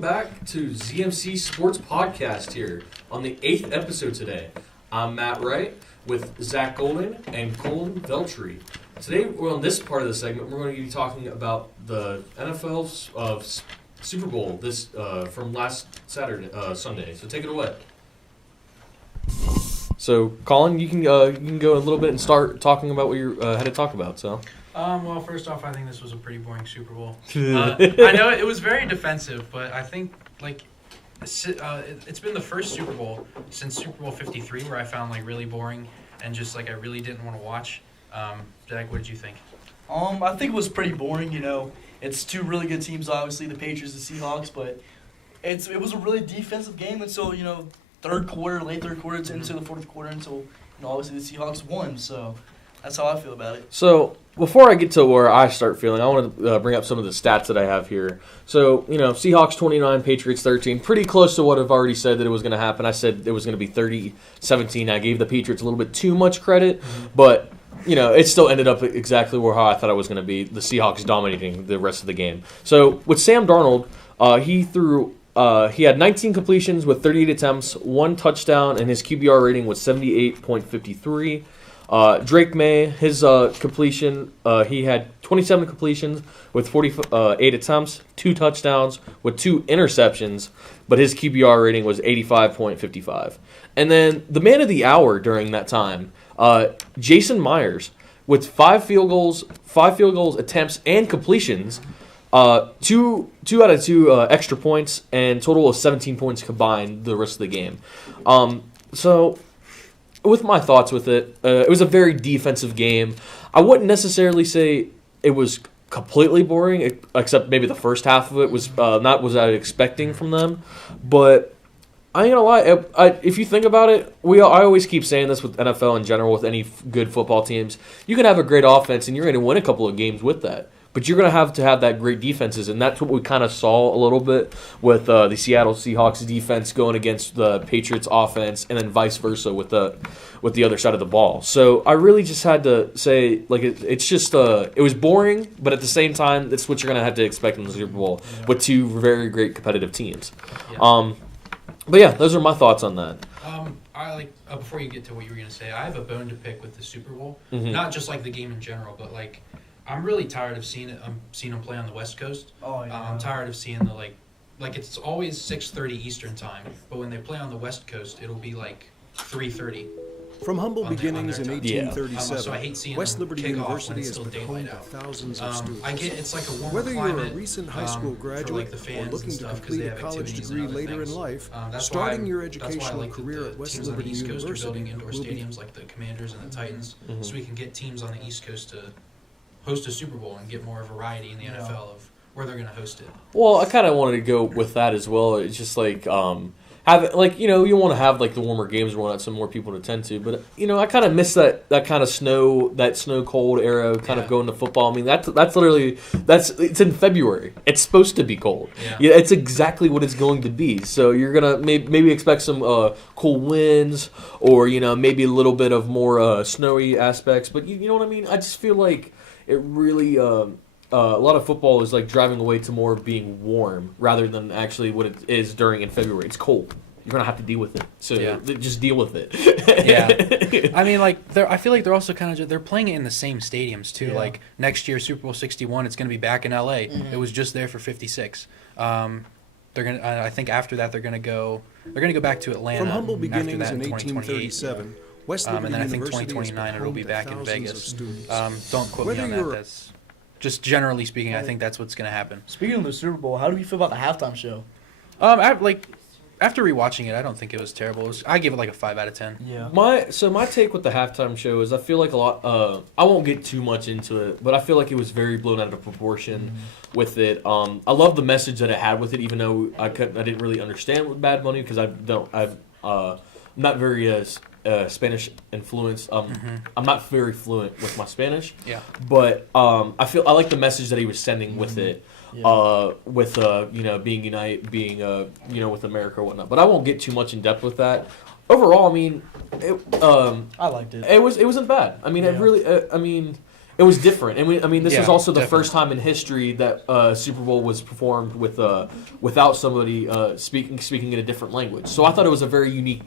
welcome back to ZMC Sports Podcast here on the 8th episode today. I'm Matt Wright with Zach Golden and Colin Veltri. Today, we're on this part of the segment, we're going to be talking about the NFL Super Bowl from last Sunday. So take it away. So, Colin, you can go a little bit and start talking about what you had to talk about. So. Well, first off, I think this was a pretty boring Super Bowl. I know it was very defensive, but I think it's been the first Super Bowl since Super Bowl 53 where I found really boring and just I really didn't want to watch. Jack, what did you think? I think it was pretty boring. It's two really good teams, obviously the Patriots and Seahawks, but it was a really defensive game until late third quarter into the fourth quarter until obviously the Seahawks won. So that's how I feel about it. So before I get to where I start feeling, I want to bring up some of the stats that I have here. So, Seahawks 29, Patriots 13. Pretty close to what I've already said that it was going to happen. I said it was going to be 30-17. I gave the Patriots a little bit too much credit, but, it still ended up exactly how I thought it was going to be, the Seahawks dominating the rest of the game. So, with Sam Darnold, he had 19 completions with 38 attempts, 1 touchdown, and his QBR rating was 78.53. Drake May, his completion, he had 27 completions with 48 attempts, 2 touchdowns with 2 interceptions, but his QBR rating was 85.55. And then the man of the hour during that time, Jason Myers, with 5 field goals attempts and completions, 2 out of 2 extra points, and total of 17 points combined the rest of the game. So with my thoughts with it, it was a very defensive game. I wouldn't necessarily say it was completely boring, except maybe the first half of it was not what I was expecting from them. But I ain't gonna lie, if you think about it, I always keep saying this with NFL in general, with any good football teams. You can have a great offense and you're going to win a couple of games with that. But you're going to have that great defenses, and that's what we kind of saw a little bit with the Seattle Seahawks defense going against the Patriots offense, and then vice versa with the other side of the ball. So I really just had to say, it was boring, but at the same time, that's what you're going to have to expect in the Super Bowl with two very great competitive teams. Yeah. But yeah, those are my thoughts on that. Before you get to what you were going to say, I have a bone to pick with the Super Bowl. Mm-hmm. Not just the game in general, but I'm really tired of seeing them play on the West Coast. Oh, yeah. I'm tired of seeing the it's always 6:30 Eastern time, but when they play on the West Coast, it'll be 3:30. From humble beginnings in 1837, so I hate seeing West Liberty University has been home to out. thousands of students. I get it's a warmer Whether climate, you're a recent high school graduate or looking to complete a college degree later in life, starting your educational career at West Liberty University indoor stadiums like the Commanders and the Titans, so we can get teams on the East Coast to host a Super Bowl and get more variety in the NFL of where they're going to host it. Well, I kind of wanted to go with that as well. It's just you want to have the warmer games where not some more people to tend to, but I kind of miss that kind of snow cold era kind of going to football. I mean that's literally it's in February. It's supposed to be cold. Yeah, it's exactly what it's going to be. So you're gonna maybe expect some cool winds or maybe a little bit of more snowy aspects. But you know what I mean? I just feel like it really. A lot of football is driving away to more being warm rather than actually what it is in February. It's cold. You're gonna have to deal with it. So just deal with it. Yeah, I mean, I feel like they're also they're playing it in the same stadiums too. Yeah. Next year, Super Bowl 61, it's gonna be back in LA. Mm-hmm. It was just there for 56. They're gonna. I think after that, they're gonna go back to Atlanta. From humble beginnings in 1837. West Liberty and then I think University 2029 it'll be back in Vegas. Don't quote Whether me on that. That's just generally speaking. I think that's what's going to happen. Speaking of the Super Bowl, how do you feel about the halftime show? After rewatching it, I don't think it was terrible. I give it a 5 out of 10. Yeah. My take with the halftime show is I feel like a lot. I won't get too much into it, but I feel like it was very blown out of proportion with it. I love the message that it had with it, even though I didn't really understand with Bad Bunny because I'm not very Spanish influenced. I'm not very fluent with my Spanish. Yeah. But I like the message that he was sending with it. Yeah. Being united, being with America or whatnot. But I won't get too much in depth with that. Overall, I mean, I liked it. It wasn't bad. I mean, it really. It was different, and this Yeah, was also the definitely. first time in history that Super Bowl was performed with without somebody speaking in a different language. So I thought it was a very unique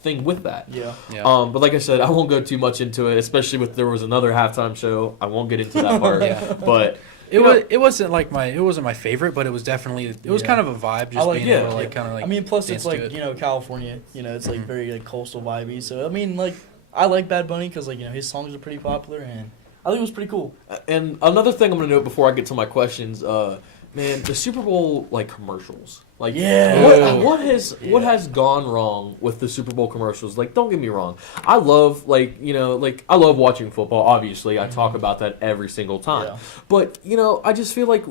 thing with that. Yeah. Yeah. But like I said, I won't go too much into it, especially with there was another halftime show. I won't get into that part. Yeah. But It wasn't my favorite, but it was definitely Yeah. kind of a vibe. Just like being able to it. like kind of like. I mean, plus dance it's to like it. California. It's like very like coastal vibey. So I mean, like I like Bad Bunny because like his songs are pretty popular, and I think it was pretty cool. And another thing I'm gonna note before I get to my questions, man, the Super Bowl like commercials, like Yeah. what has gone wrong with the Super Bowl commercials? Like, don't get me wrong, I love I love watching football. Obviously, I talk about that every single time, Yeah. but I just feel like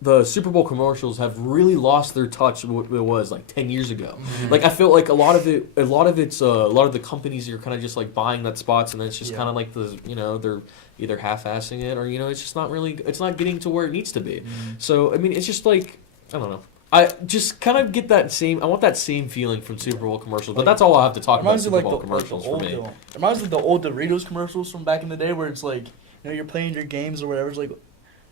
the Super Bowl commercials have really lost their touch of what it was like 10 years ago. Like I feel like a lot of the companies are kind of just like buying that spots, and then it's just kind of like they're either half-assing it or it's just it's not getting to where it needs to be. So I mean, it's just like I don't know. I just kind of get I want that same feeling from Super Bowl commercials, but that's all I have to talk about Reminds me Super like Bowl the commercials for old, me. It reminds me of the old Doritos commercials from back in the day, where it's like you're playing your games or whatever. It's like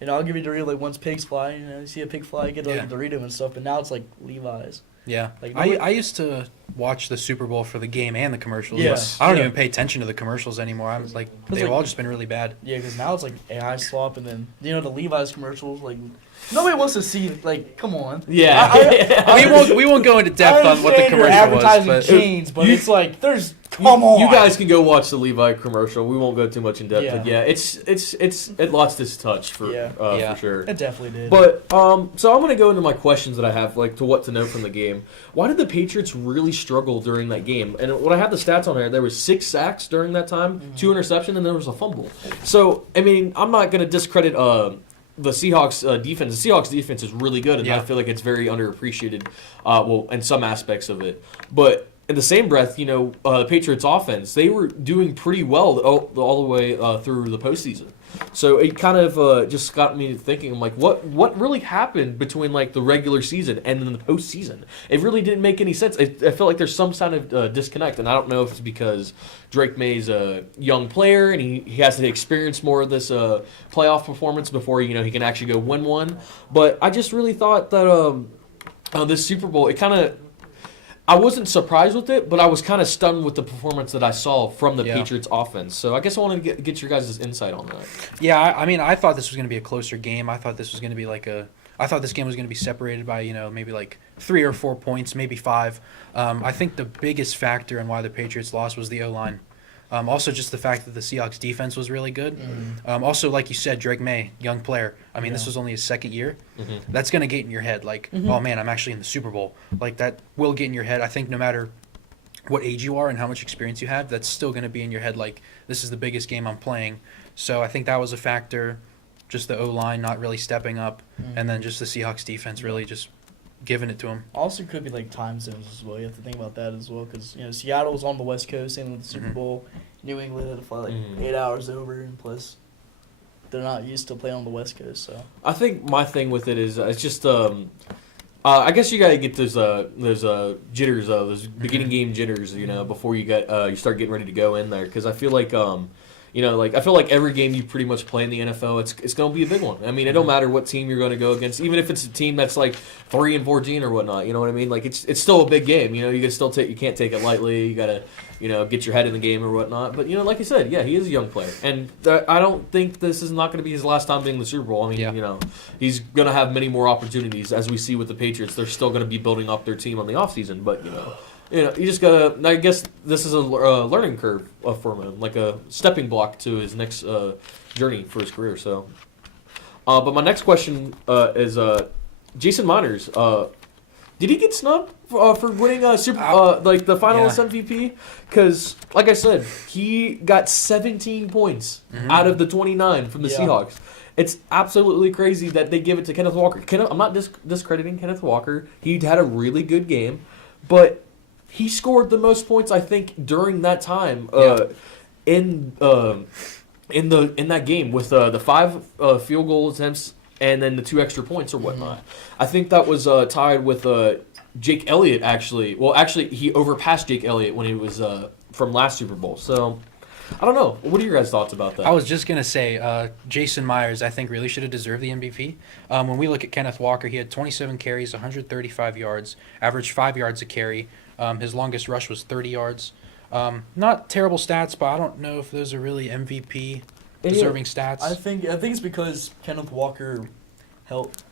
I'll give you Dorito like once pigs fly. You see a pig fly, get like a Dorito and stuff. But now it's like Levi's. Yeah, Like, I used to watch the Super Bowl for the game and the commercials. Yeah. But I don't Yeah. even pay attention to the commercials anymore. I'm like, It's they've like- all just been really bad. Yeah, because now it's like AI swap, and then the Levi's commercials. Like nobody wants to see. Like, come on. Yeah. We won't go into depth on what the I understand you're commercial was, advertising but chains, but You- it's like there's come on. You guys can go watch the Levi commercial. We won't go too much in depth, Yeah. but yeah, it lost its touch for sure. It definitely did. But so I'm gonna go into my questions that I have, like to what to know from the game. Why did the Patriots really struggle during that game? And when I have the stats on there was 6 sacks during that time, 2 interceptions, and there was a fumble. So I mean, I'm not gonna discredit the Seahawks defense. The Seahawks defense is really good, and I feel like it's very underappreciated. In some aspects of it, but in the same breath, the Patriots offense, they were doing pretty well all the way through the postseason. So it kind of just got me thinking. I'm like, what really happened between like the regular season and then the postseason? It really didn't make any sense. I feel like there's some kind of disconnect, and I don't know if it's because Drake May's a young player and he has to experience more of this playoff performance before he can actually go win one. But I just really thought that this Super Bowl, I wasn't surprised with it, but I was kind of stunned with the performance that I saw from the Patriots offense. So I guess I wanted to get your guys' insight on that. Yeah, I mean, I thought this was going to be a closer game. I thought this was going to be I thought this game was going to be separated by, maybe like 3 or 4 points, maybe 5. I think the biggest factor in why the Patriots lost was the O-line. Also, just the fact that the Seahawks defense was really good. Also, like you said, Drake May, young player. I mean, this was only his second year. That's going to get in your head. Like, oh, man, I'm actually in the Super Bowl. Like, that will get in your head. I think no matter what age you are and how much experience you have, that's still going to be in your head. Like, this is the biggest game I'm playing. So I think that was a factor. Just the O-line not really stepping up. And then just the Seahawks defense really just giving it to him. Also, could be like time zones as well. You have to think about that as well, because Seattle's on the West Coast, same with the Super Bowl. New England had to fly like 8 hours over, and plus they're not used to playing on the West Coast. So I think my thing with it is it's just I guess you gotta get those jitters, those beginning game jitters, before you start getting ready to go in there, because I feel like I feel like every game you pretty much play in the NFL, it's going to be a big one. I mean, it don't matter what team you're going to go against, even if it's a team that's like 3-14 or whatnot. You know what I mean? Like it's still a big game. You can still you can't take it lightly. You got to get your head in the game or whatnot. But like you said, yeah, he is a young player, and I don't think this is not going to be his last time being in the Super Bowl. I mean, he's going to have many more opportunities, as we see with the Patriots. They're still going to be building up their team on the offseason, but you just gotta. I guess this is a learning curve for him, like a stepping block to his next journey for his career. So, but my next question is Jason Miners. Did he get snubbed for winning the finalist MVP? Because, like I said, he got 17 points out of the 29 from the Seahawks. It's absolutely crazy that they give it to Kenneth Walker. I'm not discrediting Kenneth Walker. He had a really good game, but he scored the most points, I think, during that time in that game with the 5 field goal attempts and then the 2 extra points or whatnot. I think that was tied with Jake Elliott, actually. Well, actually, he overpassed Jake Elliott when he was from last Super Bowl. So, I don't know. What are your guys' thoughts about that? I was just going to say, Jason Myers, I think, really should have deserved the MVP. When we look at Kenneth Walker, he had 27 carries, 135 yards, averaged 5 yards a carry. His longest rush was 30 yards. Not terrible stats, but I don't know if those are really MVP deserving stats. I think it's because Kenneth Walker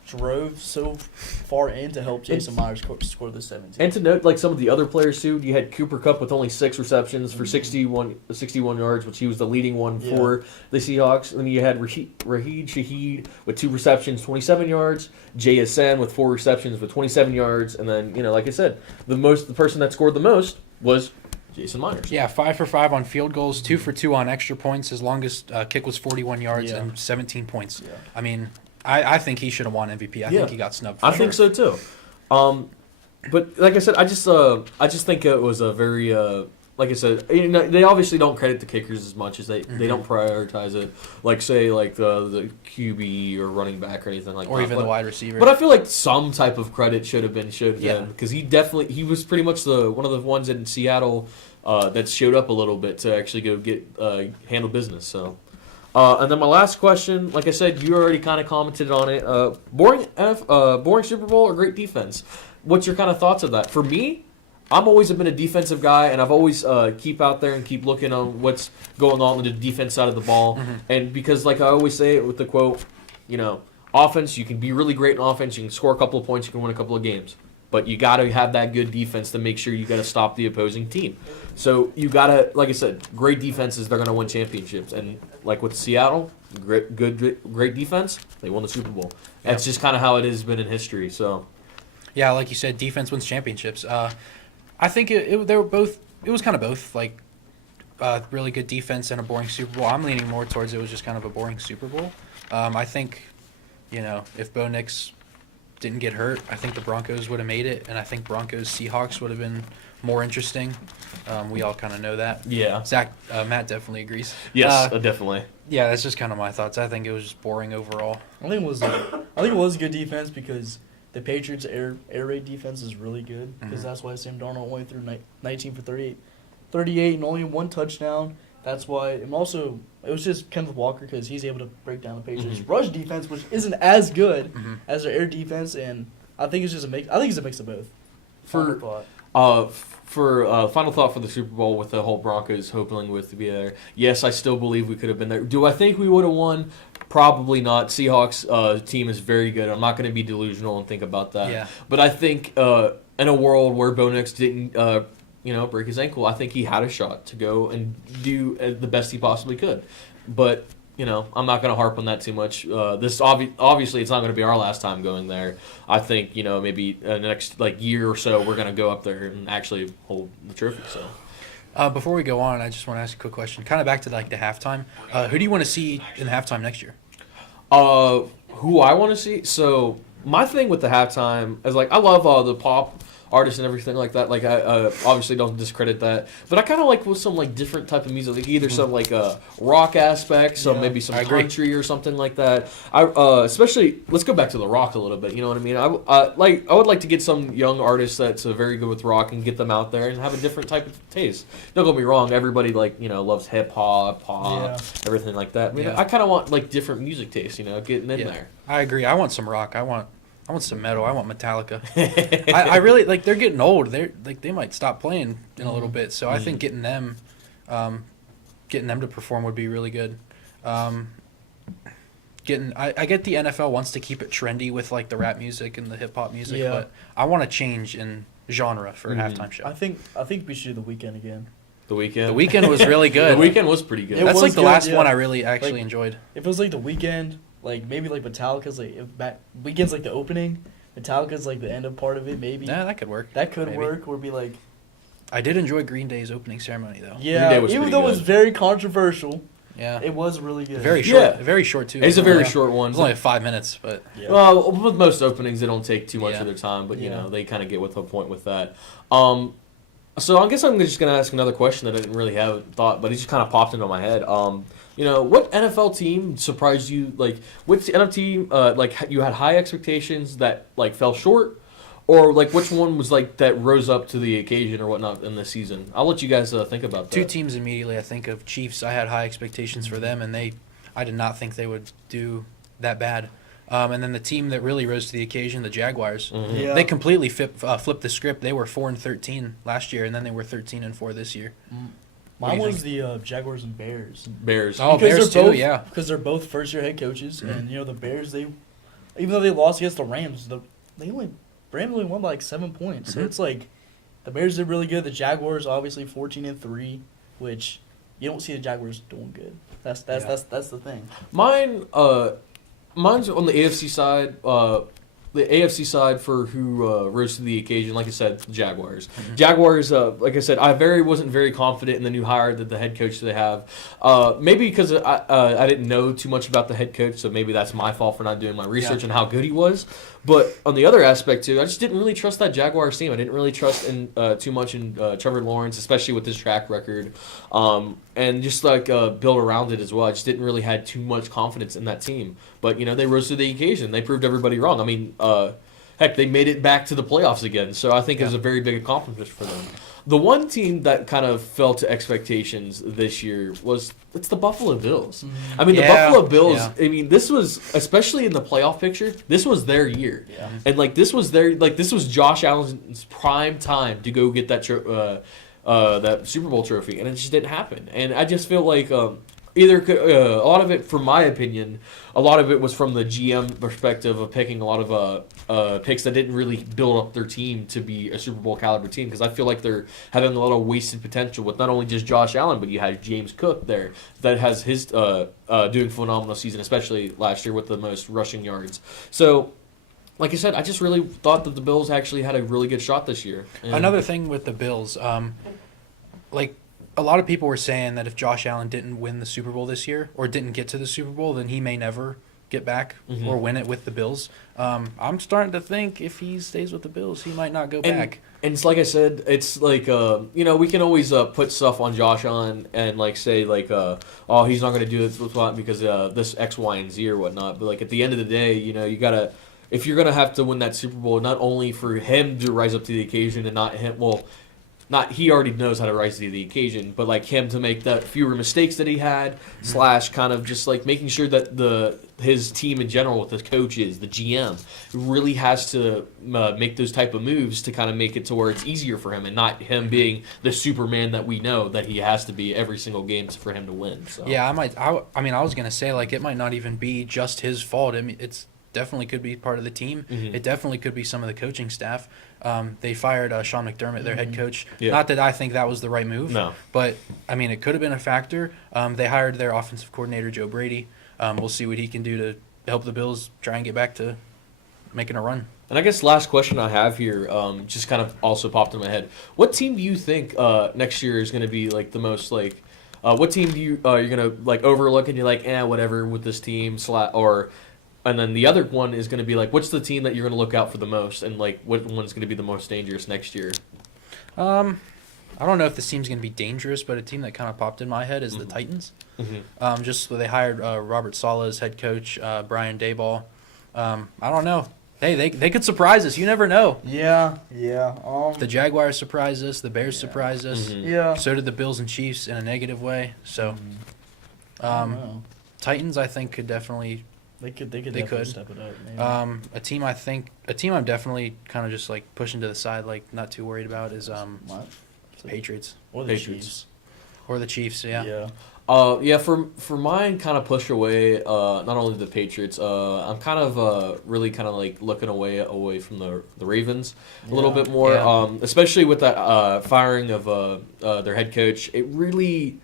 drove so far in to help Jason Myers score the 17. And to note, like some of the other players too, you had Cooper Kupp with only 6 receptions for 61 yards, which he was the leading one for the Seahawks. And then you had Raheed Shaheed with 2 receptions, 27 yards. JSN with 4 receptions with 27 yards. And then, like I said, the person that scored the most was Jason Myers. Yeah, 5 for 5 on field goals, 2 for 2 on extra points. His longest kick was 41 yards and 17 points. Yeah. I mean, I think he should have won MVP. I think he got snubbed. I think so too. But like I said, I just think it was a very like I said, they obviously don't credit the kickers as much as they don't prioritize it. Like say the QB or running back or anything like that. Or even the wide receiver. But I feel like some type of credit should have been because he was pretty much one of the ones in Seattle that showed up a little bit to actually go get handle business. So. And then my last question, like I said, you already kind of commented on it. Boring Super Bowl or great defense? What's your kind of thoughts of that? For me, I'm always been a defensive guy, and I've always keep out there and keep looking on what's going on with the defense side of the ball. Mm-hmm. And because, like I always say it with the quote, offense, you can be really great in offense, you can score a couple of points, you can win a couple of games. But you got to have that good defense to make sure you got to stop the opposing team. So you got to, like I said, great defenses, they're going to win championships. And like with Seattle, great defense, they won the Super Bowl. That's just kind of how it has been in history. So, yeah, like you said, defense wins championships. I think they were both. It was kind of both, like really good defense and a boring Super Bowl. I'm leaning more towards it was just kind of a boring Super Bowl. I think, if Bo Nix didn't get hurt, I think the Broncos would have made it, and I think Broncos-Seahawks would have been more interesting. We all kind of know that. Yeah. Matt definitely agrees. Yes, definitely. Yeah, that's just kind of my thoughts. I think it was just boring overall. I think it was good defense because the Patriots' air raid defense is really good because that's why Sam Darnold only threw 19 for 38 and only 1 touchdown. That's why, and also, it was just Kenneth Walker because he's able to break down the Patriots' rush defense, which isn't as good as their air defense, and I think it's just a mix. I think it's a mix of both. Final thought for the Super Bowl with the whole Broncos hoping to be there. Yes, I still believe we could have been there. Do I think we would have won? Probably not. Seahawks team is very good. I'm not going to be delusional and think about that. Yeah. But I think in a world where Bo Nix didn't break his ankle, I think he had a shot to go and do the best he possibly could. But, I'm not going to harp on that too much. This obviously it's not going to be our last time going there. I think, maybe the next year or so we're going to go up there and actually hold the trophy. So before we go on, I just want to ask a quick question. Kind of back to the halftime. Who do you want to see in the halftime next year? Who I want to see? So my thing with the halftime is I love the pop artists and everything like that. I obviously don't discredit that, but I kind of like with some different type of music, either some rock aspect, maybe some country or something like that. Especially let's go back to the rock a little bit. You know what I mean? I would like to get some young artists that's very good with rock and get them out there and have a different type of taste. Don't get me wrong, everybody loves hip hop, pop, everything like that. I mean, I kind of want different music taste. Getting in there. I agree. I want some rock. I want some metal. I want Metallica. I really they're getting old. They might stop playing in a little bit. So I think getting them to perform would be really good. I get the NFL wants to keep it trendy with the rap music and the hip hop music, but I want to change in genre for a halftime show. I think we should do The Weeknd again. The Weeknd. The Weeknd was really good. The Weeknd was pretty good. That's the last one I really actually enjoyed. If it was The Weeknd. Maybe Metallica's Weekend's the opening, Metallica's the end of part of it. Maybe that could work. That could work. Or be I did enjoy Green Day's opening ceremony though. Yeah, even though it was very controversial. Yeah, it was really good. Very short. Very short too. It's a very short one. It's only 5 minutes, but well, with most openings, they don't take too much of their time. But they kind of get with the point with that. So I guess I'm just gonna ask another question that I didn't really have thought, but it just kind of popped into my head. What NFL team surprised you? Which NFL team, you had high expectations that fell short, or like which one was like that rose up to the occasion or whatnot in this season? I'll let you guys think about that. Two teams immediately I think of. Chiefs, I had high expectations for them, and I did not think they would do that bad. And then the team that really rose to the occasion, the Jaguars, they completely flipped the script. They were 4-13 last year, and then they were 13-4 this year. Mine was the Jaguars and Bears. Bears. Oh, Because Bears too, yeah. Because they're both first-year head coaches, and the Bears, even though they lost against the Rams, Rams only won by like 7 points. So it's like the Bears did really good. The Jaguars obviously 14-3, which you don't see the Jaguars doing good. That's the thing. Mine's on the AFC side. The AFC side for who rose to the occasion, like I said, the Jaguars. Jaguars, like I said, I wasn't very confident in the new hire that the head coach they have. Maybe because I didn't know too much about the head coach, so maybe that's my fault for not doing my research on how good he was. But on the other aspect too, I just didn't really trust that Jaguars team. I didn't really trust too much in Trevor Lawrence, especially with his track record, and just like build around it as well. I just didn't really had too much confidence in that team. But they rose to the occasion. They proved everybody wrong. I mean, heck, they made it back to the playoffs again. So I think it was a very big accomplishment for them. The one team that kind of fell to expectations this year it's the Buffalo Bills. I mean, the Buffalo Bills, I mean, this was, especially in the playoff picture, this was their year. Yeah. And, this was Josh Allen's prime time to go get that Super Bowl trophy, and it just didn't happen. And I just feel like a lot of it, from my opinion, a lot of it was from the GM perspective of picking a lot of picks that didn't really build up their team to be a Super Bowl caliber team, because I feel like they're having a lot of wasted potential with not only just Josh Allen, but you had James Cook there that has his doing phenomenal season, especially last year with the most rushing yards. So, like I said, I just really thought that the Bills actually had a really good shot this year. Another thing with the Bills, a lot of people were saying that if Josh Allen didn't win the Super Bowl this year or didn't get to the Super Bowl, then he may never get back or win it with the Bills. I'm starting to think if he stays with the Bills, he might not go back. And it's like I said, it's like, we can always put stuff on Josh Allen and say oh, he's not going to do this because this X, Y, and Z or whatnot. But at the end of the day, you got to, if you're going to have to win that Super Bowl, not only for him to rise up to the occasion and not him, he already knows how to rise to the occasion, but him to make the fewer mistakes that he had, / kind of just making sure that his team in general, with the coaches, the GM, really has to make those type of moves to kind of make it to where it's easier for him, and not him being the Superman that we know that he has to be every single game for him to win. So. Yeah, I was gonna say it might not even be just his fault. I mean, it's definitely could be part of the team. It definitely could be some of the coaching staff. They fired Sean McDermott, their head coach. Yeah. Not that I think that was the right move. No. But, I mean, it could have been a factor. They hired their offensive coordinator, Joe Brady. We'll see what he can do to help the Bills try and get back to making a run. And I guess last question I have here just kind of also popped in my head. What team do you think next year is going to be the most what team do you're going to overlook and you're whatever with this team and then the other one is going to be what's the team that you're going to look out for the most, and what one's going to be the most dangerous next year? I don't know if this team's going to be dangerous, but a team that kind of popped in my head is the Titans. Just they hired Robert Saleh as head coach, Brian Daboll. I don't know. Hey, they could surprise us. You never know. Yeah. The Jaguars surprised us. The Bears surprised us. Yeah. So did the Bills and Chiefs in a negative way. So, Titans, I think, could definitely. They could definitely step it up. Maybe. A team I'm definitely kind of just pushing to the side, not too worried about is Patriots or the Chiefs. Or the Chiefs, yeah. Yeah. For mine, kind of push away. Not only the Patriots. I'm kind of really kind of looking away from the Ravens a little bit more. Yeah. Especially with that firing of their head coach. It really.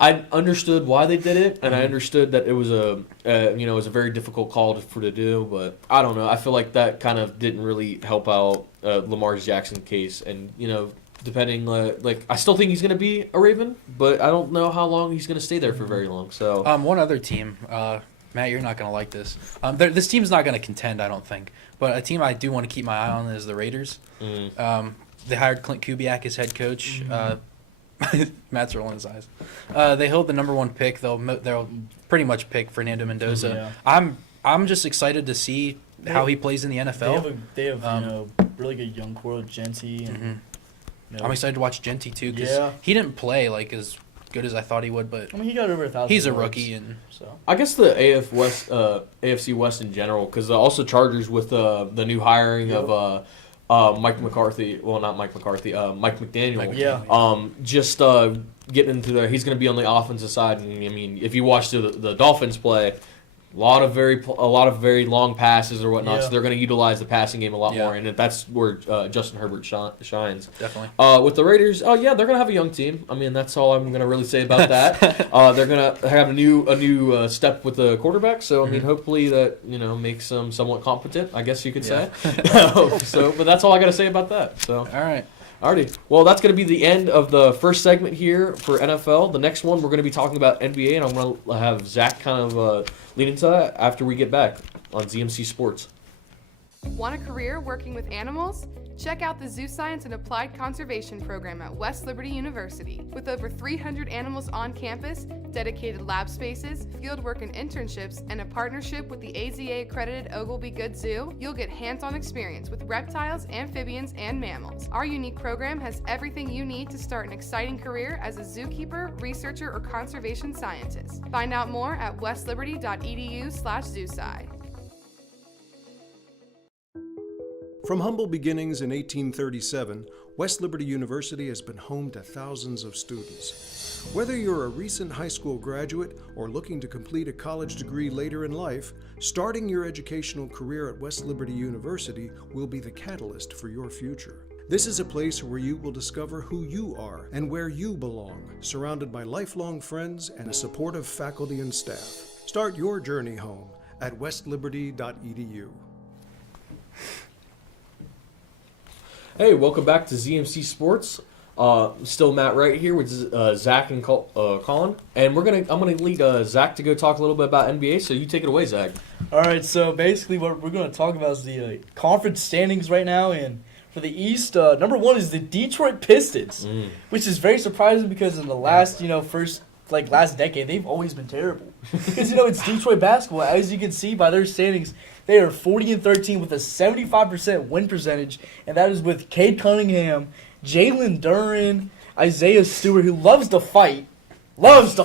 I understood why they did it, and I understood that it was it was a very difficult call to do. But I don't know. I feel like that kind of didn't really help out Lamar Jackson case, and depending I still think he's going to be a Raven, but I don't know how long he's going to stay there for very long. So one other team, Matt, you're not going to like this. This team's not going to contend, I don't think. But a team I do want to keep my eye on is the Raiders. They hired Clint Kubiak as head coach. Matt's rolling his eyes. They hold the number 1 pick. They'll pretty much pick Fernando Mendoza. Yeah. I'm just excited to see how he plays in the NFL. They have really good young core with Genty. And, I'm excited to watch Genty too because he didn't play like as good as I thought he would, but I mean he got over 1,000. He's a rookie, and so I guess the AFC West in general, because also Chargers with the new hiring of Mike McCarthy. Well, not Mike McCarthy. Mike McDaniel. Just getting into there. He's going to be on the offensive side, and I mean, if you watch the Dolphins play. A lot of very long passes or whatnot, so they're going to utilize the passing game a lot more, and that's where Justin Herbert shines. Definitely. With the Raiders, they're going to have a young team. I mean, that's all I'm going to really say about that. They're going to have a new step with the quarterback, so I mean, hopefully that makes them somewhat competent, I guess you could say. But that's all I got to say about that. So all right. Alrighty. Well, that's going to be the end of the first segment here for NFL. The next one, we're going to be talking about NBA, and I'm going to have Zach kind of lead into that after we get back on ZMC Sports. Want a career working with animals? Check out the Zoo Science and Applied Conservation program at West Liberty University. With over 300 animals on campus, dedicated lab spaces, fieldwork and internships, and a partnership with the AZA-accredited Oglebay Good Zoo, you'll get hands-on experience with reptiles, amphibians, and mammals. Our unique program has everything you need to start an exciting career as a zookeeper, researcher, or conservation scientist. Find out more at westliberty.edu/zoosci. From humble beginnings in 1837, West Liberty University has been home to thousands of students. Whether you're a recent high school graduate or looking to complete a college degree later in life, starting your educational career at West Liberty University will be the catalyst for your future. This is a place where you will discover who you are and where you belong, surrounded by lifelong friends and a supportive faculty and staff. Start your journey home at westliberty.edu. Hey, welcome back to ZMC Sports. Still Matt right here with Zach and Colin, and I'm gonna lead Zach to go talk a little bit about NBA. So you take it away, Zach. All right. So basically, what we're going to talk about is the conference standings right now, and for the East, number one is the Detroit Pistons, which is very surprising because in the last last decade they've always been terrible. Because it's Detroit basketball. As you can see by their standings, they are 40-13 with a 75% win percentage, and that is with Cade Cunningham, Jalen Duren, Isaiah Stewart, who loves to fight. With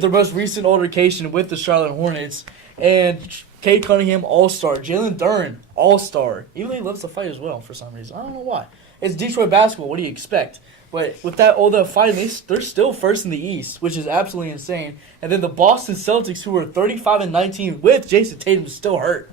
their most recent altercation with the Charlotte Hornets, and Cade Cunningham, all-star. Jalen Duren, all-star. Even though he loves to fight as well for some reason. I don't know why. It's Detroit basketball. What do you expect? But with all that fighting, they're still first in the East, which is absolutely insane. And then the Boston Celtics, who are 35-19 with Jason Tatum still hurt.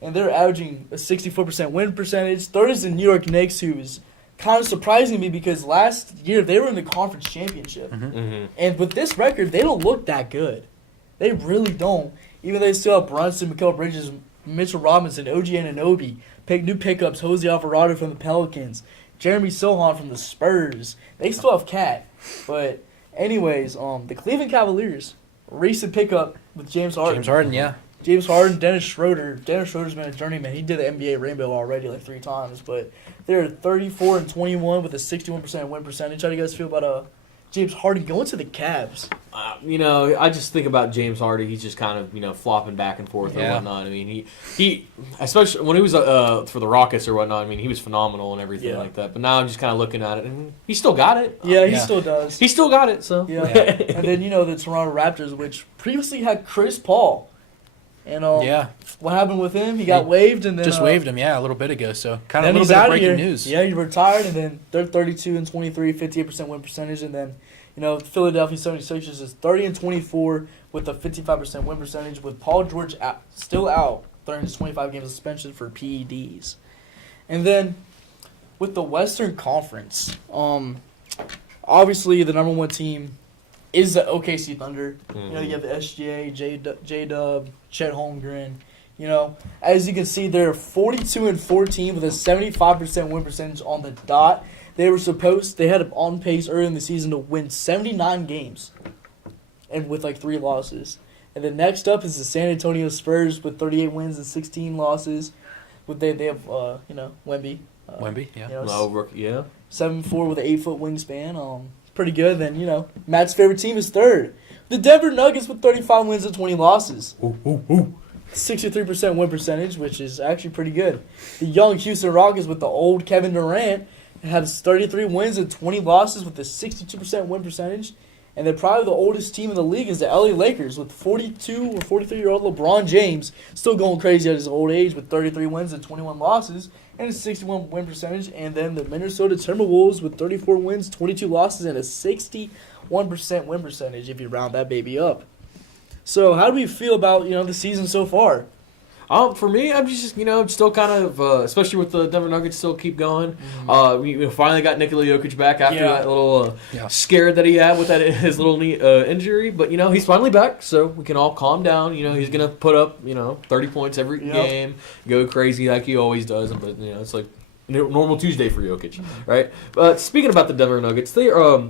And they're averaging a 64% win percentage. Third is the New York Knicks, who is kind of surprising me because last year they were in the conference championship. And with this record, they don't look that good. They really don't. Even though they still have Brunson, Mikal Bridges, Mitchell Robinson, OG Anunoby, new pickups, Jose Alvarado from the Pelicans, Jeremy Sohan from the Spurs. They still have Cat. But anyways, the Cleveland Cavaliers, recent pickup with James Harden. James Harden, Dennis Schroeder. Dennis Schroeder's been a journeyman. He did the NBA Rainbow already 3 times. But they're 34-21 with a 61% win percentage. How do you guys feel about James Harden going to the Cavs? I just think about James Harden. He's just kind of, flopping back and forth and whatnot. I mean, he especially when he was for the Rockets or whatnot, I mean, he was phenomenal and everything like that. But now I'm just kind of looking at it, and he still got it. Yeah, he still does. He still got it, so. Yeah. And then, the Toronto Raptors, which previously had Chris Paul. And what happened with him? He got waived, and then just waived him, a little bit ago. So kind of a little bit of breaking news. Yeah, he retired, and then they're 32-23, 58% win percentage, and then Philadelphia 76ers is 30-24 with a 55% win percentage, with Paul George still out during his 25 game suspension for PEDs. And then with the Western Conference, obviously the number one team is the OKC Thunder. You have the SGA, J-Dub, Chet Holmgren. As you can see, they're 42-14 with a 75% win percentage on the dot. They had it on pace early in the season to win 79 games, and with 3 losses. And then next up is the San Antonio Spurs with 38 wins and 16 losses. They have Wemby. Wemby, yeah. 7'4" with an 8-foot wingspan. pretty good. Then, you know, Matt's favorite team is third. The Denver Nuggets with 35 wins and 20 losses. 63% win percentage, which is actually pretty good. The young Houston Rockets with the old Kevin Durant has 33 wins and 20 losses with a 62% win percentage. And they're probably the oldest team in the league is the LA Lakers with 42 or 43-year-old LeBron James still going crazy at his old age with 33 wins and 21 losses and a 61 win percentage. And then the Minnesota Timberwolves with 34 wins, 22 losses, and a 61% win percentage if you round that baby up. So how do we feel about, you know, the season so far? For me, I'm just, you know, still kind of, especially with the Denver Nuggets still keep going. We finally got Nikola Jokic back after that little scare that he had with his little knee injury. But, you know, he's finally back, so we can all calm down. You know, he's going to put up, you know, 30 points every game, go crazy like he always does. But, you know, it's like normal Tuesday for Jokic, right? But speaking about the Denver Nuggets, they are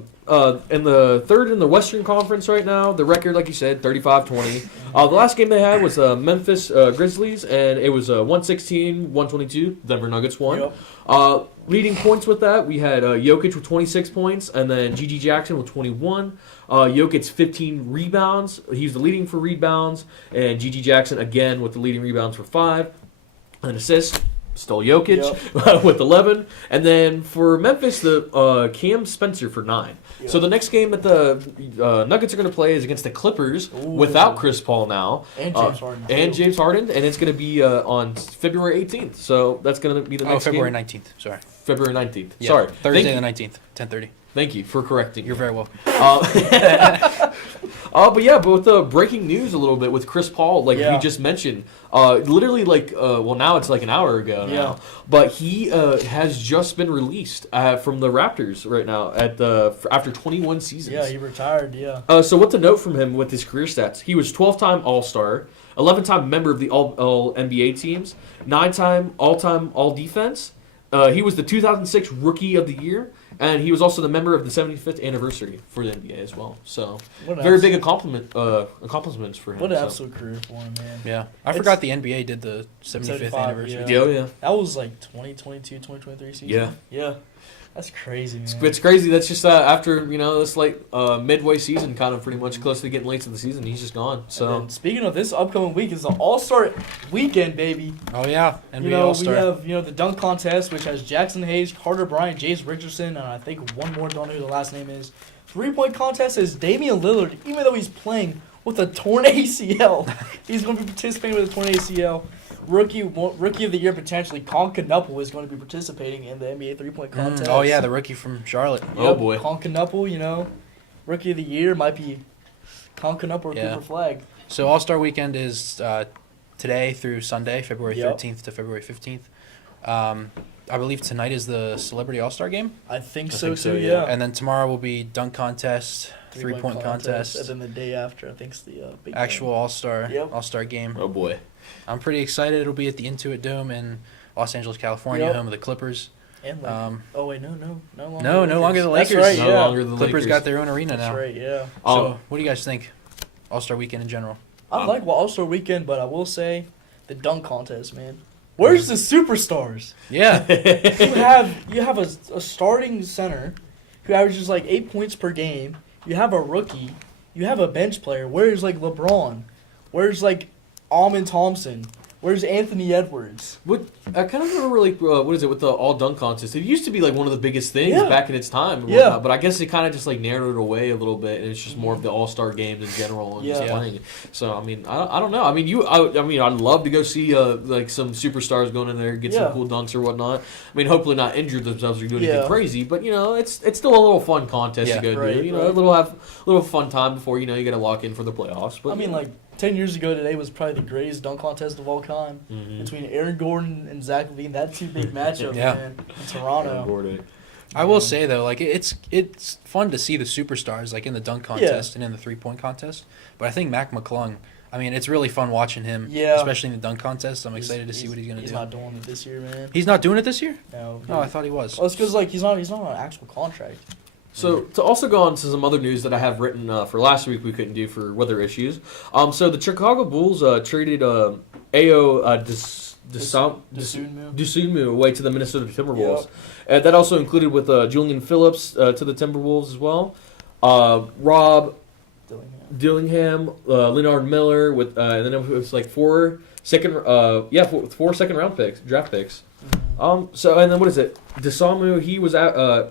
in the third in the Western Conference right now. The record, like you said, 35-20. The last game they had was Memphis Grizzlies, and it was 116-122. Denver Nuggets won. Leading points with that, we had Jokic with 26 points, and then G.G. Jackson with 21. Jokic 15 rebounds. He's the leading for rebounds, and G.G. Jackson again with the leading rebounds for 5. And assists. Still Jokic with 11. And then for Memphis, the Cam Spencer for 9. So the next game that the Nuggets are going to play is against the Clippers without Chris Paul now. And James Harden. James Harden. And it's going to be on February 18th. So that's going to be the next February game. 19th. Sorry. February 19th. Yeah, Sorry. Thursday the 19th, 10:30. Thank you for correcting. You're very welcome. But yeah, but with the breaking news a little bit with Chris Paul, like you just mentioned, literally like, now it's like an hour ago now, but he has just been released from the Raptors right now after 21 seasons. Yeah, he retired, So what to note from him with his career stats, he was 12-time All-Star, 11-time member of the All NBA teams, 9-time All-Time All-Defense. He was the 2006 Rookie of the Year, and he was also the member of the 75th anniversary for the NBA as well. So, very big accomplishments for him. What an absolute career for him, man. Yeah. I forgot the NBA did the 75th anniversary. Yeah. That was like 2022, 2023 season. Yeah. That's crazy, man. It's crazy. That's just after, you know, this like midway season, kind of pretty much close to getting late to the season. He's just gone. So speaking of this upcoming week, is the All-Star weekend, baby. Oh yeah, NBA you know, All-Star. We have the dunk contest, which has Jackson Hayes, Carter Bryant, Jace Richardson, and I think one more. Don't know who the last name is. 3-point contest is Damian Lillard, even though he's playing with a torn ACL. He's going to be participating with a torn ACL. Rookie of the Year potentially, Colin Knuppel is going to be participating in the NBA 3-point contest. Oh yeah, the rookie from Charlotte. Oh boy, Colin Knuppel, you know, Rookie of the Year might be Colin Knuppel or Cooper Flag. So All-Star Weekend is today through Sunday, February 13th to February 15th. I believe tonight is the Celebrity All-Star Game. I think so too. Yeah. And then tomorrow will be dunk contest, 3-point contest, and then the day after, I think it's the big actual game. All-Star game. Oh boy. I'm pretty excited. It'll be at the Intuit Dome in Los Angeles, California, home of the Clippers. And no longer. No longer the Lakers. That's right, no longer the Clippers Lakers. got their own arena now. That's right, yeah. So, what do you guys think? All-Star Weekend in general. I like All-Star Weekend, but I will say the dunk contest, man. Where's the superstars? Yeah. you have a starting center who averages like 8 points per game. You have a rookie. You have a bench player. Where's like LeBron? Where's like Almond Thompson? Where's Anthony Edwards? I kind of remember like what is it with the all dunk contest? It used to be like one of the biggest things back in its time. And whatnot, but I guess it kind of just like narrowed it away a little bit, and it's just more of the All-Star games in general and just playing. So I mean, I don't know. I mean, I'd love to go see like some superstars going in there, get some cool dunks or whatnot. I mean, hopefully not injure themselves or do anything crazy, but you know, it's still a little fun contest to go do. You know, a little fun time before you got to lock in for the playoffs. But I mean, like 10 years ago today was probably the greatest dunk contest of all time between Aaron Gordon and Zach LaVine. That's a big matchup, man, in Toronto. I will say though, like it's fun to see the superstars like in the dunk contest and in the 3-point contest. But I think Mac McClung, I mean, it's really fun watching him, especially in the dunk contest. I'm excited to see what he's gonna do. He's not doing it this year, man. He's not doing it this year? No. Oh, I thought he was. Well, it's because like he's not on an actual contract. So to also go on to some other news that I have written for last week we couldn't do for weather issues. So the Chicago Bulls traded Ayo Dosunmu away to the Minnesota Timberwolves. And that also included with Julian Phillips to the Timberwolves as well. Rob Dillingham, Leonard Miller, with and then it was like four second round picks, draft picks. So and then what is it? Dosunmu,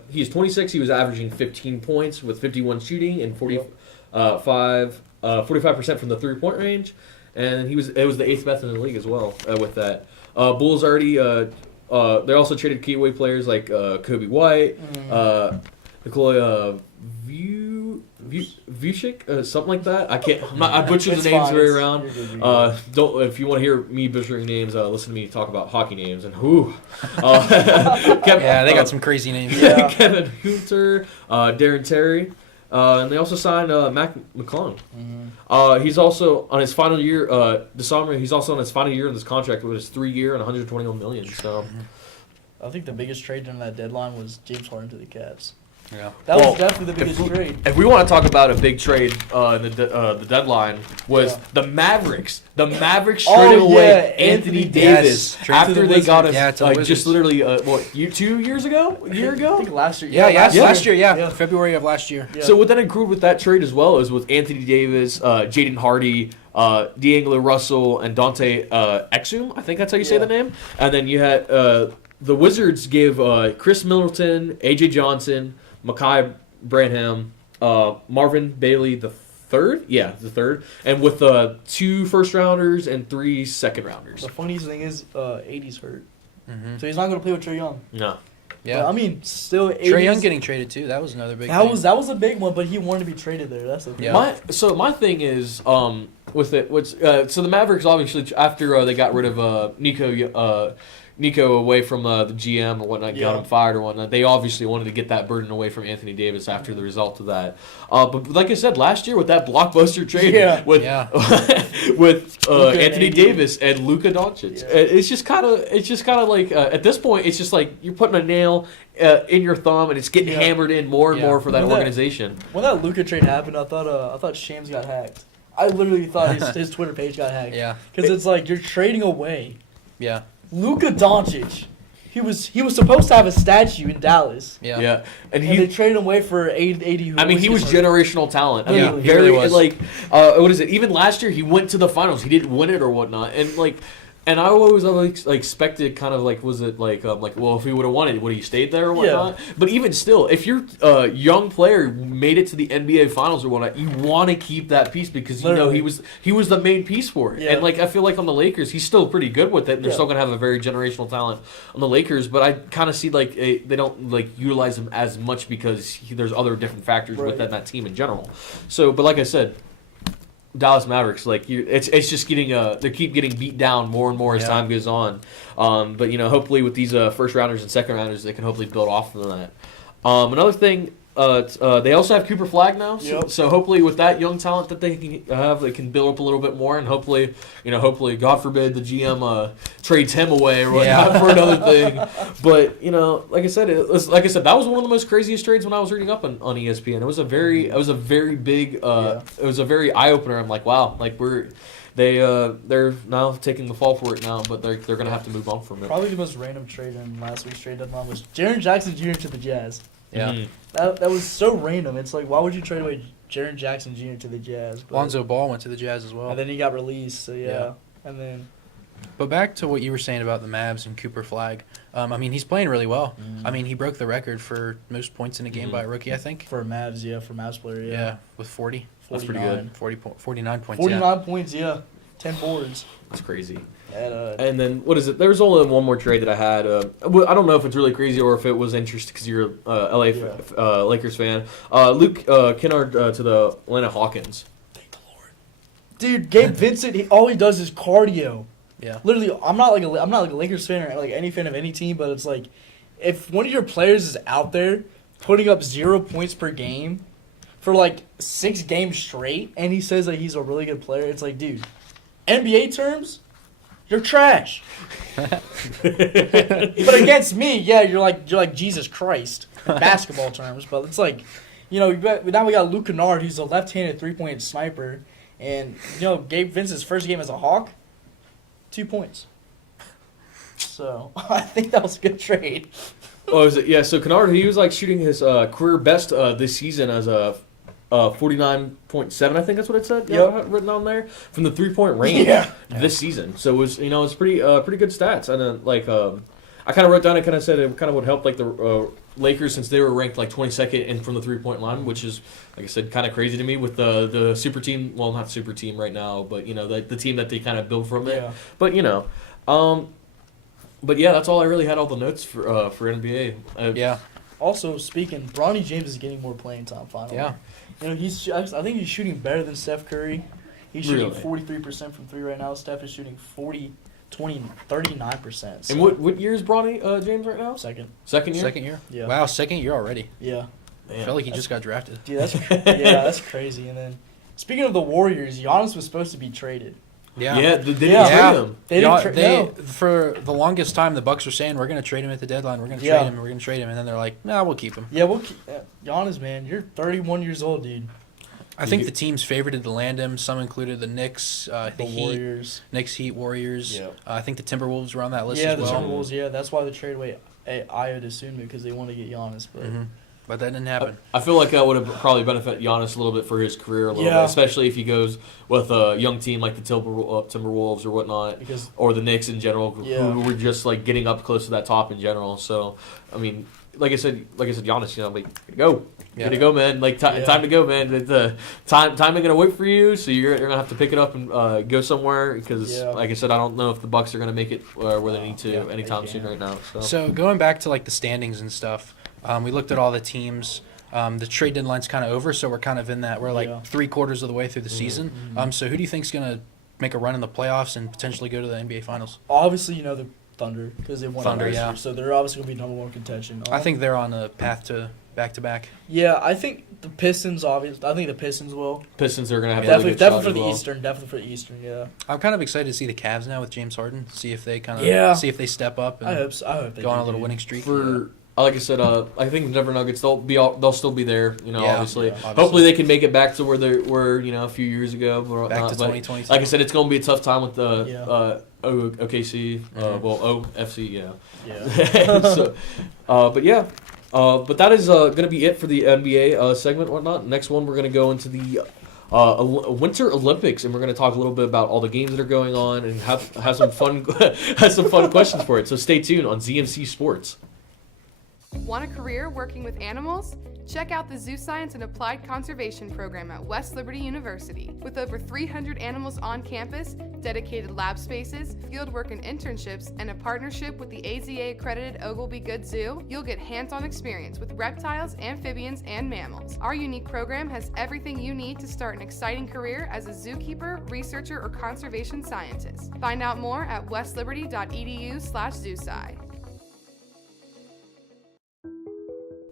he's 26. He was averaging 15 points with 51 shooting and 45% from the 3-point range, and it was the 8th best in the league as well with that. Bulls already they also traded key away players like Kobe White, Nikolai Vucic, something like that. I butcher the names very around. Don't if you want to hear me butchering names, listen to me talk about hockey names and who. They got some crazy names. Yeah. Kevin Hunter, Darren Terry. And they also signed Mac McClung. He's also on his final year. Dosunmu, he's also on his final year in this contract, which is 3-year and $121 million. So, I think the biggest trade during that deadline was James Harden to the Cavs. Yeah, that was definitely the biggest trade. If we want to talk about a big trade, the deadline was the Mavericks. The Mavericks traded away Anthony Davis after they got us just literally 2 years ago, a year ago. I think last year. Last year. February of last year. Yeah. So what that included with that trade as well is with Anthony Davis, Jaden Hardy, D'Angelo Russell, and Dante Exum. I think that's how you say the name. And then you had the Wizards gave Chris Middleton, AJ Johnson, Mekhi Branham, Marvin Bailey the third, and with 2 first-rounders and 3 second-rounders. The funniest thing is, AD's hurt, so he's not going to play with Trae Young. No. Yeah, but, I mean, still, Trae Young getting traded too. That was another big. That was a big one, but he wanted to be traded there. That's the thing. Yeah. My thing is with it, so the Mavericks obviously after they got rid of Nico away from the GM or whatnot, got him fired or whatnot. They obviously wanted to get that burden away from Anthony Davis after the result of that. But like I said, last year with that blockbuster trade with Anthony Davis and Luka Doncic, it's just kind of like at this point, it's just like you're putting a nail in your thumb and it's getting hammered in more and more for that organization. When that Luka trade happened, I thought Shams got hacked. I literally thought his Twitter page got hacked. Yeah, because it's like you're trading away. Yeah. Luka Doncic, he was supposed to have a statue in Dallas. Yeah, and they traded him away for 80. I mean, he was generational talent. I mean, he really was. Like, what is it? Even last year, he went to the finals. He didn't win it or whatnot, and like. And I always expected kind of like, was it like well, if he would have won it, would he stayed there or whatnot? Yeah. But even still, if your young player made it to the NBA Finals or whatnot, you want to keep that piece because you know he was the main piece for it. Yeah. And like I feel like on the Lakers, he's still pretty good with it, and they're still gonna have a very generational talent on the Lakers. But I kind of see like they don't like utilize him as much because there's other different factors within that team in general. So, but like I said. Dallas Mavericks, it's just getting they keep getting beat down more and more as time goes on. But hopefully with these first rounders and second rounders, they can hopefully build off of that. Another thing, they also have Cooper Flagg now, so hopefully with that young talent that they can have, they can build up a little bit more, and hopefully, God forbid the GM trades him away or whatnot for another thing. But like I said, that was one of the most craziest trades when I was reading up on ESPN. It was a very big, it was a very eye opener. I'm like, wow, like they're now taking the fall for it now, but they're gonna have to move on from it. Probably the most random trade in last week's trade deadline was Jaren Jackson Jr. to the Jazz. Yeah, that was so random. It's like, why would you trade away Jaren Jackson Jr. to the Jazz? But, Lonzo Ball went to the Jazz as well, and then he got released. So and then. But back to what you were saying about the Mavs and Cooper Flagg. I mean, he's playing really well. I mean, he broke the record for most points in a game by a rookie, I think. For Mavs, for Mavs player, Yeah, with 40. That's pretty good. 49 points, 49 points, 10 boards. That's crazy. And then, what is it? There's only one more trade that I had. I don't know if it's really crazy or if it was interesting because you're a Lakers fan. Luke Kennard to the Atlanta Hawkins. Thank the Lord. Dude, Gabe Vincent, all he does is cardio. Yeah. Literally, I'm not like a Lakers fan or like any fan of any team, but it's like if one of your players is out there putting up 0 points per game for like 6 games straight, and he says that he's a really good player, it's like, dude, NBA terms, you're trash. But against me, you're like Jesus Christ in basketball terms. But it's like, now we got Luke Kennard, who's a left-handed 3-point sniper, and Gabe Vincent's first game as a Hawk. 2 points. So I think that was a good trade. Oh, is it? Yeah. So Kennard, he was like shooting his career best this season as a 49.7. I think that's what it said. Written on there from the 3-point range this season. So it was it's pretty good stats. And then I kind of wrote down. I kind of said it kind of would help like the Lakers since they were ranked like 22nd and from the 3-point line, which is like I said kind of crazy to me with the super team. Well, not super team right now, but the team that they kind of built from it. Yeah. But But yeah, that's all I really had. All the notes for NBA. Yeah. Also, speaking, Bronny James is getting more playing time finally. Yeah. I think he's shooting better than Steph Curry. He's shooting Really? 43% from three right now. Steph is shooting 39%. So. And what year is Bronny James right now? Second. Second year. Second year. Yeah. Wow, second year already. Yeah. I felt like he just got drafted. Dude, that's crazy. And then, speaking of the Warriors, Giannis was supposed to be traded. Yeah. Yeah. They didn't Yeah. trade him. They didn't no. For the longest time, the Bucks were saying we're going to trade him at the deadline. We're going to trade him. We're going to trade him, and then they're like, nah, we'll keep him. Yeah, we'll keep Giannis, man. You're 31 years old, dude. I think the teams favorited to land him. Some included the Knicks, the Heat, Warriors. Knicks, Heat, Warriors. Yeah. I think the Timberwolves were on that list Yeah, as the well. Timberwolves. Yeah, that's why the trade away Io to assume because they want to get Giannis, but. Mm-hmm. But that didn't happen. I feel like that would have probably benefited Giannis a little bit for his career a little Yeah. bit, especially if he goes with a young team like the Timberwolves or whatnot, Because or the Knicks in general, who were just like getting up close to that top in general. So, I mean, like I said, Giannis, like go. Yeah. Gotta go, man. Like time to go, man. The time ain't gonna wait for you, so you're gonna have to pick it up and go somewhere. Because, like I said, I don't know if the Bucks are gonna make it where they need to anytime soon right now. So going back to like the standings and stuff, we looked at all the teams. The trade deadline's kind of over, so we're kind of in that. We're like 3/4 of the way through the season. So who do you think's gonna make a run in the playoffs and potentially go to the NBA Finals? obviously, the Thunder because they won Thunder, last yeah. year, so they're obviously gonna be number one contention. I think they're on a path to back-to-back. Yeah, I think the Pistons. Obviously, I think the Pistons will Pistons are gonna have a definitely, really good shot definitely for as the well. Eastern. Definitely for the Eastern. Yeah. I'm kind of excited to see the Cavs now with James Harden. See if they see if they step up and I hope they go on do, a little dude. winning streak. For like I said, I think the Denver Nuggets they'll still be there. Obviously. obviously. Hopefully they can make it back to where they were a few years ago. Back to but 2022. like I said, it's going to be a tough time with the OKC. Mhm. OFC. Yeah. Yeah. But yeah. But that is going to be it for the NBA segment, whatnot. Next one, we're going to go into the Winter Olympics, and we're going to talk a little bit about all the games that are going on and have some fun have some fun questions for it. So stay tuned on ZMC Sports. Want a career working with animals? Check out the Zoo Science and Applied Conservation program at West Liberty University. With over 300 animals on campus, dedicated lab spaces, fieldwork and internships, and a partnership with the AZA-accredited Oglebay Good Zoo, you'll get hands-on experience with reptiles, amphibians, and mammals. Our unique program has everything you need to start an exciting career as a zookeeper, researcher, or conservation scientist. Find out more at westliberty.edu/zoosci.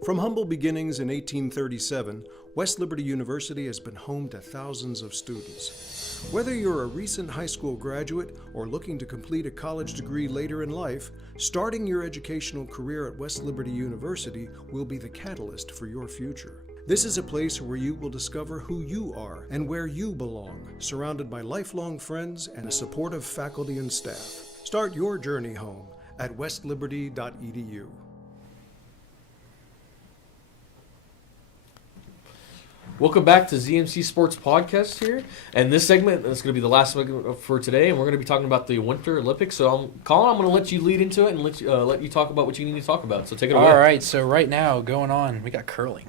From humble beginnings in 1837, West Liberty University has been home to thousands of students. Whether you're a recent high school graduate or looking to complete a college degree later in life, starting your educational career at West Liberty University will be the catalyst for your future. This is a place where you will discover who you are and where you belong, surrounded by lifelong friends and a supportive faculty and staff. Start your journey home at westliberty.edu. Welcome back to ZMC Sports Podcast here, and this segment is going to be the last segment for today, and we're going to be talking about the Winter Olympics. So, Colin, I'm going to let you lead into it and let you talk about what you need to talk about. So, take it away. All right, so right now going on, we got curling.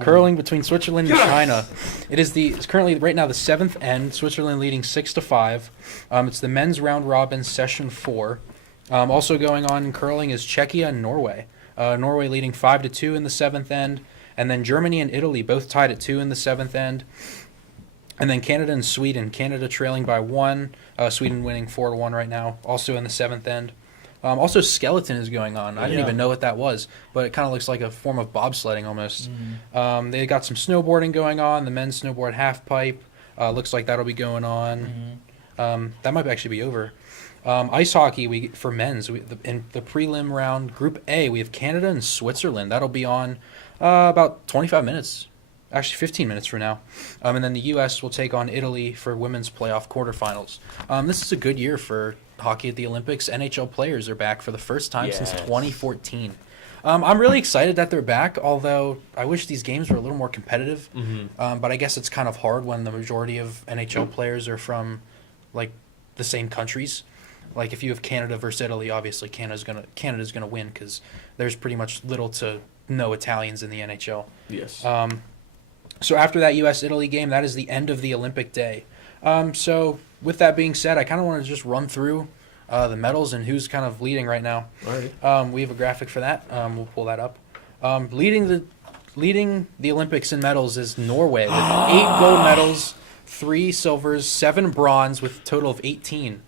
Curling between Switzerland and China. It's currently right now the 7th end. Switzerland leading 6-5. It's the men's round robin session 4. Also going on in curling is Czechia and Norway. Norway leading 5-2 in the 7th end. And then Germany and Italy both tied at 2 in the 7th end. And then Canada and Sweden. Canada trailing by 1. Sweden winning 4-1 right now, also in the 7th end. Also, skeleton is going on. I didn't even know what that was, but it kind of looks like a form of bobsledding almost. They got some snowboarding going on. The men's snowboard half pipe. Looks like that'll be going on. That might actually be over. Ice hockey for men's. In the prelim round, Group A, we have Canada and Switzerland. That'll be on about 25 minutes. Actually, 15 minutes from now. And then the U.S. will take on Italy for women's playoff quarterfinals. This is a good year for hockey at the Olympics. NHL players are back for the first time since Yes. 2014. I'm really excited that they're back, although I wish these games were a little more competitive. But I guess it's kind of hard when the majority of NHL players are from, like, the same countries. Like, if you have Canada versus Italy, obviously Canada's gonna win because there's pretty much little to no Italians in the NHL. Yes. So after that U.S.-Italy game, that is the end of the Olympic day. So with that being said, I kind of want to just run through the medals and who's kind of leading right now. All right. We have a graphic for that. We'll pull that up. Leading the Olympics in medals is Norway with 8 gold medals, 3 silvers, 7 bronze with a total of 18.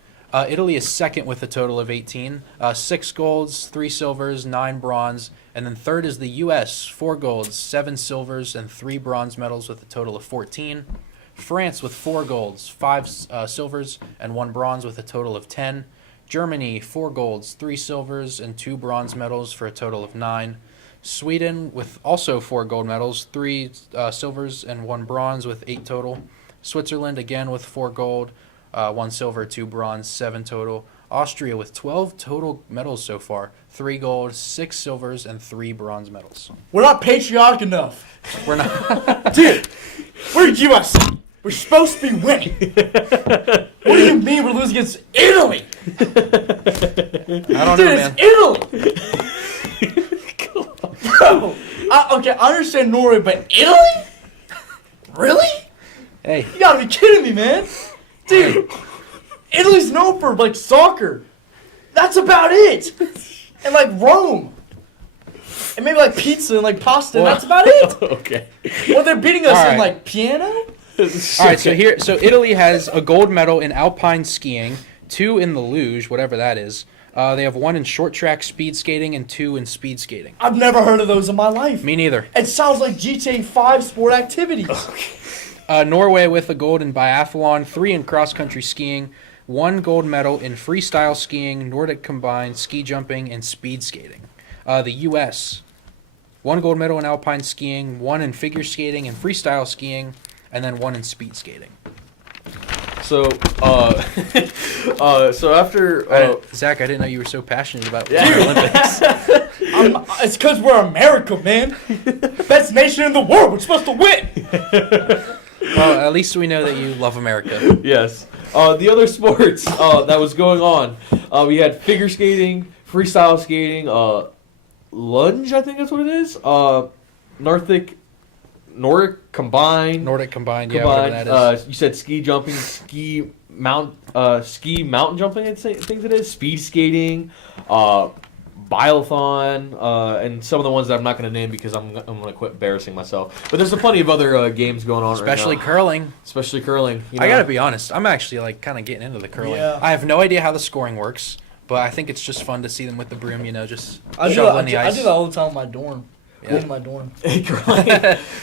Italy is second with a total of 18. 6 golds, 3 silvers, 9 bronze. And then third is the U.S., 4 golds, 7 silvers, and 3 bronze medals with a total of 14. France with 4 golds, 5 silvers, and 1 bronze with a total of 10. Germany, 4 golds, 3 silvers, and 2 bronze medals for a total of 9. Sweden with also 4 gold medals, 3 silvers, and 1 bronze with 8 total. Switzerland again with 4 gold, 1 silver, 2 bronze, 7 total. Austria with 12 total medals so far, 3 gold, 6 silvers, and 3 bronze medals. We're not patriotic enough. We're not. Dude, we're U.S. We're supposed to be winning. What do you mean we're losing against Italy? I don't Dude, know, man. it's Italy. Bro, okay, I understand Norway, but Italy? Really? Hey, You gotta be kidding me, man. Dude, Italy's known for, like, soccer. That's about it. And, like, Rome. And maybe, like, pizza and, like, pasta, and that's about it. Okay. Well, they're beating us All right. in, like, piano? all right. So Italy has a gold medal in alpine skiing, 2 in the luge, whatever that is. They have 1 in short track speed skating and 2 in speed skating. I've never heard of those in my life. Me neither. It sounds like GTA 5 sport activities. Norway with a gold in biathlon, 3 in cross country skiing, 1 gold medal in freestyle skiing, Nordic combined, ski jumping, and speed skating. The U.S., 1 gold medal in alpine skiing, 1 in figure skating and freestyle skiing, and then 1 in speed skating. So, so after Zach, I didn't know you were so passionate about the Yeah. Olympics. It's because we're America, man. Best nation in the world. We're supposed to win. Well, at least we know that you love America. yes, the other sports that was going on, we had figure skating, freestyle skating, lunge, I think that's what it is. Nordic combined. Nordic combined, yeah, whatever that is. You said ski jumping, ski mountain jumping. I think it is speed skating, biathlon, and some of the ones that I'm not going to name because I'm going to quit embarrassing myself. But there's plenty of other games going on, Especially right now. curling. Especially curling. You know? I gotta be honest, I'm actually like kind of getting into the curling. Yeah. I have no idea how the scoring works, but I think it's just fun to see them with the broom, just I do shoveling the that ice. all the time in my dorm. Yeah. In my dorm.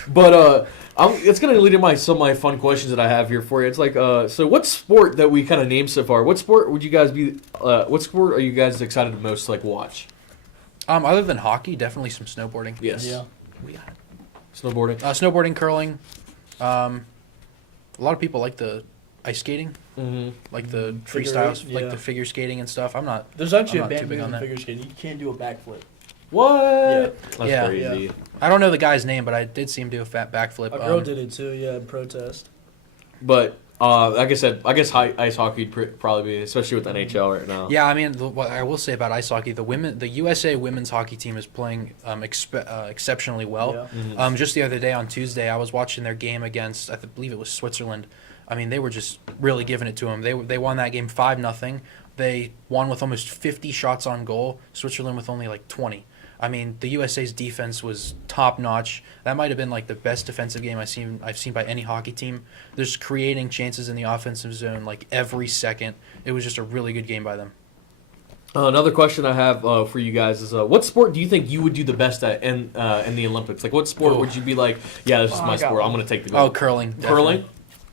But it's gonna lead into some of my fun questions that I have here for you. It's like, so what sport that we kind of named so far? What sport would you guys be? What sport are you guys excited to most to like watch? Other than hockey, definitely some snowboarding. Yes. Yeah. Snowboarding. Snowboarding, curling. A lot of people like the ice skating, Mm-hmm. like the Figure freestyles, eight, like yeah. the figure skating and stuff. I'm not. There's actually I'm a not too band big on in that. figure skating. You can't do a backflip. What? Yeah. That's Yeah. crazy. I don't know the guy's name, but I did see him do a fat backflip. A girl did it too, yeah, in protest. But like I said, I guess ice hockey would probably be, especially with the NHL right now. Yeah, I mean, what I will say about ice hockey, the USA women's hockey team is playing exceptionally well. Yeah. Mm-hmm. Just the other day on Tuesday, I was watching their game against, I believe it was Switzerland. I mean, they were just really giving it to them. They won that game 5-0. They won with almost 50 shots on goal. Switzerland with only like 20. I mean, the USA's defense was top notch. That might have been like the best defensive game I've seen by any hockey team. They're just creating chances in the offensive zone like every second. It was just a really good game by them. Another question I have for you guys is, what sport do you think you would do the best at in the Olympics? Like, what sport would you be like? Yeah, this is my I got sport. I'm one. going to take the Oh, gold. curling. Curling.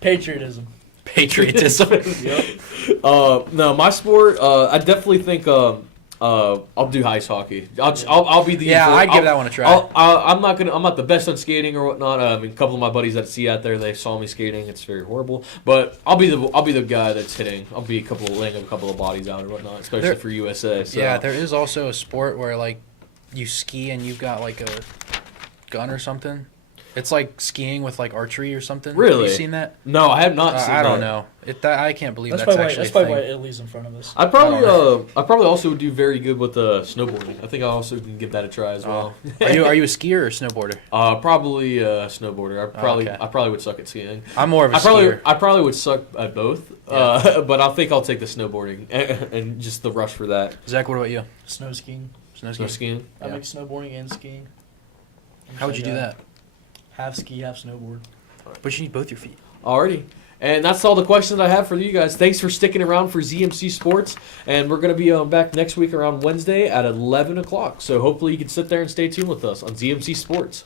Patriotism. Patriotism. Yep. No, my sport. I definitely think I'll do ice hockey. I'll be the I'd give that one a try. I'm not the best on skating or whatnot. I mean, a couple of my buddies at sea out there, they saw me skating. It's very horrible, but I'll be the guy that's hitting. I'll be laying a couple of bodies out or whatnot, especially for USA. So. Yeah, there is also a sport where like you ski and you've got like a gun or something. It's like skiing with like archery or something. Really? Have you seen that? No, I have not seen that. I don't know. I can't believe that's probably actually that's probably a why thing. Italy's in front of us. I probably also would do very good with snowboarding. I think I also can give that a try as well. Are you a skier or a snowboarder? Probably a snowboarder. Okay. I probably would suck at skiing. I'm more of a skier. I probably would suck at both. Yeah. But I think I'll take the snowboarding and just the rush for that. Zach, what about you? Snow skiing. Snow Snow skiing. skiing. I make snowboarding and skiing. How would you do that? Half ski, half snowboard. But you need both your feet. Alrighty. And that's all the questions I have for you guys. Thanks for sticking around for ZMC Sports. And we're going to be back next week around Wednesday at 11 o'clock. So hopefully you can sit there and stay tuned with us on ZMC Sports.